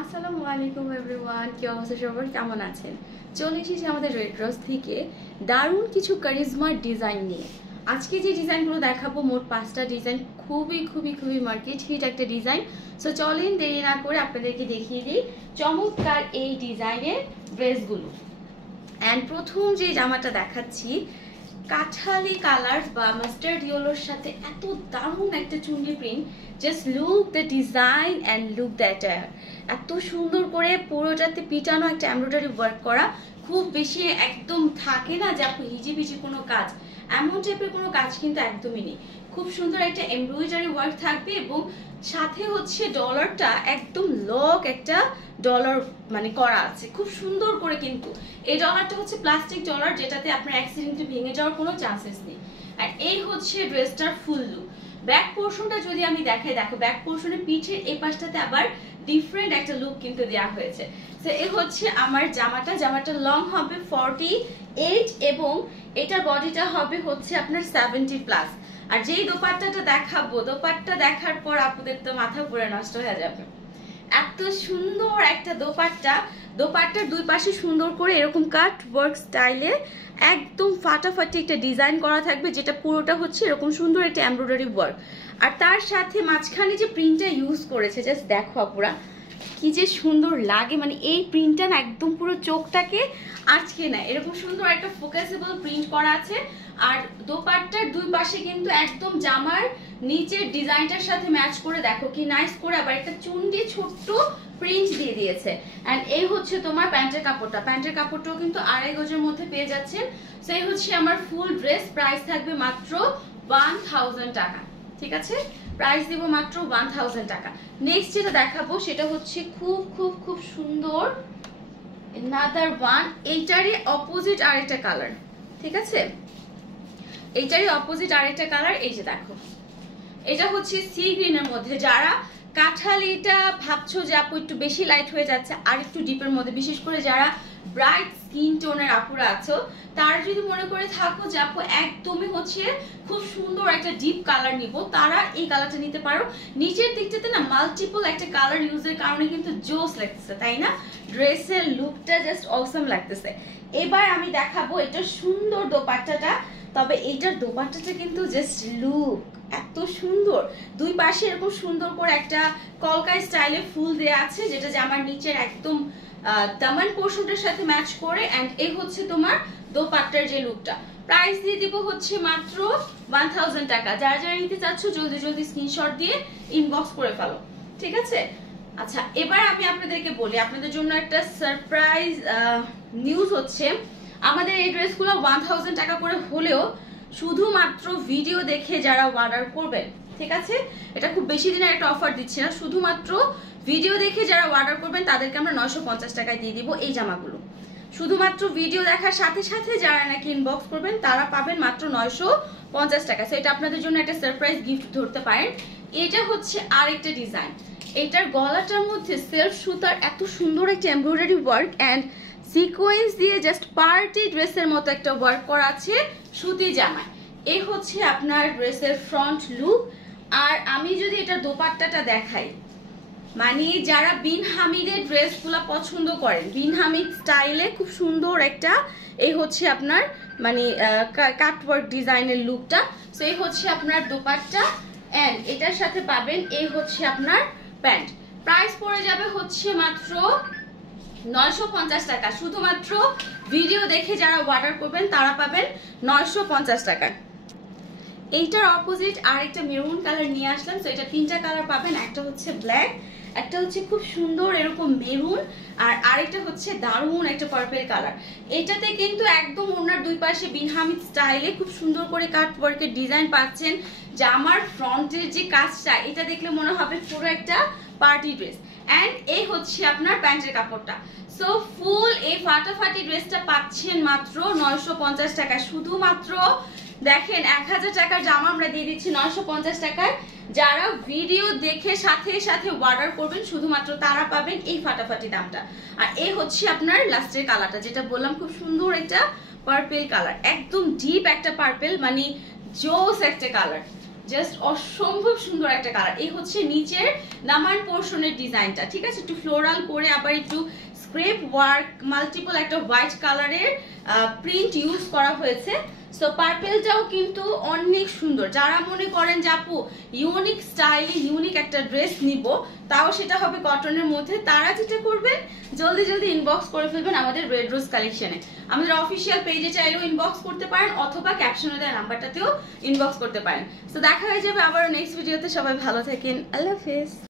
আসসালামু আলাইকুম এভরিওয়ান, কি অবস্থা সবার, কেমন আছেন? চলে এসেছি আমাদের রেড রোজ থেকে দারুণ কিছু কারিজমার ডিজাইন নিয়ে। আজকে যে ডিজাইনগুলো দেখাবো মোট 5টা ডিজাইন, খুবই মার্কেট হিট একটা ডিজাইন। সো চলেন দেরি না করে আপনাদেরকে দেখিয়ে দিই চমৎকার এই ডিজাইনের ড্রেসগুলো। অ্যান্ড প্রথম যে জামাটা দেখাচ্ছি কাঠালি কালার বা মাস্টার্ড ইয়েলোর সাথে এত দারুণ একটা chunni print. Just look the design and look the attire. এত সুন্দর করে পুরোটাতে পিটানো একটা এমব্রয়ডারি ওয়ার্ক করা, খুব বেশি একদম থাকে না যে আপু হিজিবিজি কোনো কাজ, এমন টাইপের কোনো কাজ কিন্তু একদমই নেই। খুব সুন্দর একটা এমব্রয়ডারি ওয়ার্ক থাকবে এবং সাথে হচ্ছে ডলারটা একদম লক একটা ডলার মানে করা আছে খুব সুন্দর করে। কিন্তু এই ডলারটা হচ্ছে প্লাস্টিক ডলার, যেটাতে আপনার অ্যাক্সিডেন্টে ভেঙে যাওয়ার কোনো চান্সেস নেই। আর এই হচ্ছে ড্রেসটার ফুল লুক। ব্যাক পোর্শনটা যদি আমি দেখাই, দেখো ব্যাক পোর্শনের পিঠের এই পাশটাতে আবার ডিফারেন্ট একটা লুক কিন্তু দেওয়া হয়েছে। তো এই হচ্ছে আমার জামাটা লং হবে 48 এবং এটার বডিটা হবে হচ্ছে আপনার 70+। আর যেই দোপাট্টাটা দেখাবো, দোপাট্টা দেখার পর আপনাদের তো মাথা পুরো নষ্ট হয়ে যাবে। এত সুন্দর একটা দোপাট্টার দুই পাশে সুন্দর করে এরকম কাট ওয়ার্ক স্টাইলে একদম ফাটাফাটি একটা ডিজাইন করা থাকবে, যেটা পুরোটা হচ্ছে এরকম সুন্দর একটা এমব্রয়ডারি ওয়ার্ক। আর তার সাথে মাঝখানে যে প্রিন্টটা ইউজ করেছে, জাস্ট দেখো আপুরা কি যে সুন্দর লাগে। মানে এই প্রিন্টটা না একদম পুরো চোখটাকে আটকে নেয়, এরকম সুন্দর একটা ফোকাসেবল প্রিন্ট করা আছে। আর দোপাট্টার দুই পাশে কিন্তু একদম জামার নিচের ডিজাইনটার সাথে ম্যাচ করে দেখো কি নাইস করে আবার একটা চুন্ডি ছোট্ট প্রিন্ট দিয়ে দিয়েছে। এন্ড এই হচ্ছে তোমার প্যান্টের কাপড়টাও কিন্তু 2.5 গজের মধ্যে পেয়ে যাচ্ছেন। সো এই হচ্ছে আমার ফুল ড্রেস, প্রাইস থাকবে মাত্র 1000 টাকা। ঠিক আছে, প্রাইস দিব মাত্র 1000 টাকা। নেক্সট যেটা দেখাবো সেটা হচ্ছে খুব সুন্দর another one, এইটারই অপোজিট আরেকটা কালার। ঠিক আছে, এইটারই অপোজিট আরেকটা কালার। এই যে দেখো, এটা হচ্ছে সি গ্রিনের মধ্যে। যারা কাঠালিটা ভাবছো যে আপু একটু বেশি লাইট হয়ে যাচ্ছে, আর একটু ডিপের মধ্যে, বিশেষ করে যারা ব্রাইট স্কিন টোনের আপুরা আছো, তারা যদি মনে করে থাকো যে আপু একদমই হচ্ছে খুব সুন্দর একটা ডিপ কালার নিব, তারা এই কালারটা নিতে পারো। নিচের দিকটাতে না মাল্টিপল একটা কালার ইউজের কারণে কিন্তু জোস লাগতেছে, তাই না? ড্রেসের লুকটা জাস্ট অসম লাগতেছে। এবার আমি দেখাবো এটা সুন্দর দোপাট্টাটা। তবে এইটার দোপাট্টাটা কিন্তু জাস্ট লুক এত সুন্দর, দুই পাশে এরকম সুন্দর করে একটা কলকা স্টাইলে ফুল দেয়া আছে, যেটা জামার নিচের একদম দামান পোর্শনটার সাথে ম্যাচ করে। এন্ড এই হচ্ছে তোমার দোপাট্টার যে লুকটা। প্রাইস দিয়ে দিব হচ্ছে মাত্র 1000 টাকা। যারা নিতে চাচ্ছ জলদি স্ক্রিনশট দিয়ে ইনবক্স করে ফেলো। ঠিক আছে, আচ্ছা এবার আমি আপনাদেরকে বলি, আপনাদের জন্য একটা সারপ্রাইজ নিউজ হচ্ছে। আমাদের এই ড্রেসগুলো 1000 টাকা করে হলেও শুধুমাত্র ভিডিও দেখে যারা অর্ডার করবেন, ঠিক আছে, এটা খুব বেশি দিনের একটা অফার দিচ্ছি না, শুধুমাত্র ভিডিও দেখে যারা অর্ডার করবেন তাদেরকে আমরা 950 টাকায় দিয়ে দিব এই জামাগুলো। শুধুমাত্র ভিডিও দেখার সাথে সাথে যারা নাকি ইনবক্স করবেন তারা পাবেন মাত্র 950 টাকা। সো এটা আপনাদের জন্য একটা সারপ্রাইজ গিফট ধরতে পারেন। এটা হচ্ছে আরেকটা ডিজাইন। এটার গলাটার মধ্যে সেলফ সুতার এত সুন্দর একটা এমব্রয়ডারি ওয়ার্ক অ্যান্ড সিকোয়েন্স দিয়ে জাস্ট পার্টি ড্রেসের মতো একটা ওয়ার্ক করা আছে সুতি জামায়। এই হচ্ছে আপনার ড্রেসের ফ্রন্ট লুক। আর আমি যদি এটা দোপাট্টাটা দেখাই, মানে যারা বিন হামিদের ড্রেসগুলো পছন্দ করেন, বিন হামিদ স্টাইলে খুব সুন্দর একটা, এই হচ্ছে আপনার মানে কাটওয়ার্ক ডিজাইনের লুকটা। সো এই হচ্ছে আপনার দোপাট্টা এন্ড এটার সাথে পাবেন এই হচ্ছে আপনার প্যান্ট। প্রাইস পড়ে যাবে হচ্ছে মাত্র 950 টাকা। শুধুমাত্র ভিডিও দেখে যারা অর্ডার করবেন তারা পাবেন 950 টাকা। এইটার অপোজিট আরেকটা মেরুন কালার নিয়ে আসলাম। তো এটা 3টা কালার পাবেন, একটা হচ্ছে ব্ল্যাক, একটা হচ্ছে খুব সুন্দর এরকম মেরুন, আর আরেকটা হচ্ছে দারুণ একটা পার্পল কালার। এটাতে কিন্তু একদম ওনার দুই পাশে বিন হামিদ স্টাইলে খুব সুন্দর করে কাট ওয়ার্কের ডিজাইন পাচ্ছেন। জামার ফ্রন্টের যে কাজটা, এটা দেখলে মনে হবে পুরো একটা পার্টি ড্রেস। এন্ড এই হচ্ছে আপনার প্যান্টের কাপড়টা। সো ফুল এই ফাটাফাটি ড্রেসটা পাচ্ছেন মাত্র 950 টাকা। শুধুমাত্র দেখেন 1000 টাকার জামা আমরা দিয়ে দিচ্ছি 950 টাকায়। যারা ভিডিও দেখে সাথে সাথে অর্ডার করবেন শুধুমাত্র তারা পাবেন এই ফাটাফাটি দামটা। আর এই হচ্ছে আপনার লাস্টের কালারটা, যেটা বললাম খুব সুন্দর একটা পার্পল কালার, একদম ডিপ একটা পার্পল, মানে জোস একটা কালার। জাস্ট অসম্ভব সুন্দর একটা কালার। এই হচ্ছে নিচের দামান পোর্শনের ডিজাইনটা, ঠিক আছে, একটু ফ্লোরাল করে আবার একটু স্ক্রেপ ওয়ার্ক মাল্টিপল একটা হোয়াইট কালারের প্রিন্ট ইউজ করা হয়েছে। সো পার্পেলটাও কিন্তু অনেক সুন্দর। যারা মনে করেন যে আপু ইউনিক স্টাইলে ইউনিক একটা ড্রেস নিব, তাও সেটা হবে কটনের মধ্যে, তারা যেটা করবেন জলদি জলদি ইনবক্স করে ফেলবেন আমাদের রেড রোজ কালেকশনে। আমাদের অফিসিয়াল পেজে চাইলেও ইনবক্স করতে পারেন, অথবা ক্যাপশনে দেওয়া নাম্বারটাতেও ইনবক্স করতে পারেন। তো দেখা হয়ে যাবে আবার নেক্সট ভিডিওতে। সবাই ভালো থাকেন, আল্লাহ হাফেজ।